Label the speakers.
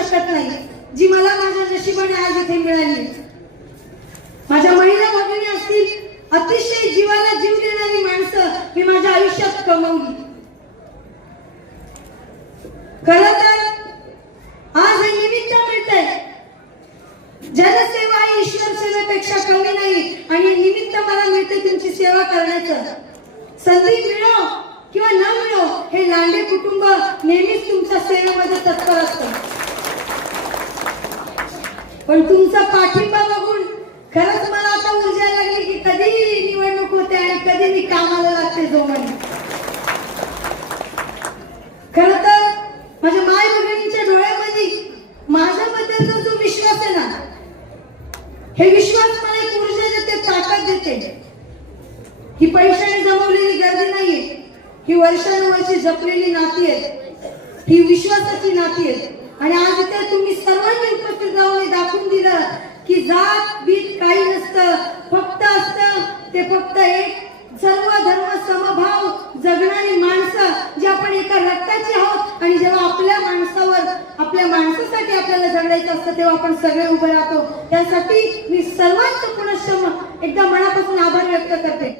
Speaker 1: नाही. जी मला माझ्या नशिबाने आज इथे मिळाली. माझ्या महिला भगिनी असतील अतिशय जीवाला जीव देणारी माणसं मी माझ्या आयुष्यात कमवली. खर तर आज हे निमित्त मिळतंय. जनसेवा ही ईश्वर सेवेपेक्षा कमी नाही आणि निमित्त मला मिळते तुमची सेवा करण्याचं. संधी मिळो किंवा न मिळो हे लांडे कुटुंब नेहमीच तुमच्या सेवेमध्ये तत्पर असतं पण तुमचा पाठिंबा बघून खरंच मला आता ऊर्जा लागली की कधी निवडणूक होते आणि कधी मी कामाला लागते जोमाने. खर तर माझ्या माय बहिणींच्या डोळ्यामध्ये माझ्याबद्दलचा जो विश्वास आहे ना हे विश्वास मला एक ऊर्जा देते ताकद देते. ही पैशाने जमवलेली गर्दी नाहीये ही वर्षानुवर्षी जपलेली नाती आहेत ही विश्वासाची नाती आहेत. आणि आज इथे तुम्ही सर्वांनी बीत काही नसतं. फक्त असतं ते फक्त एक सर्व धर्म समभाव जगणारी माणसं जी आपण एका रक्ताची आहोत. आणि जेव्हा आपल्या माणसावर आपल्या माणसासाठी आपल्याला जगायचं असतं तेव्हा आपण सगळे उभे राहतो. त्यासाठी मी सर्वांचं पुनश्च एकदा मनापासून आभार व्यक्त करते.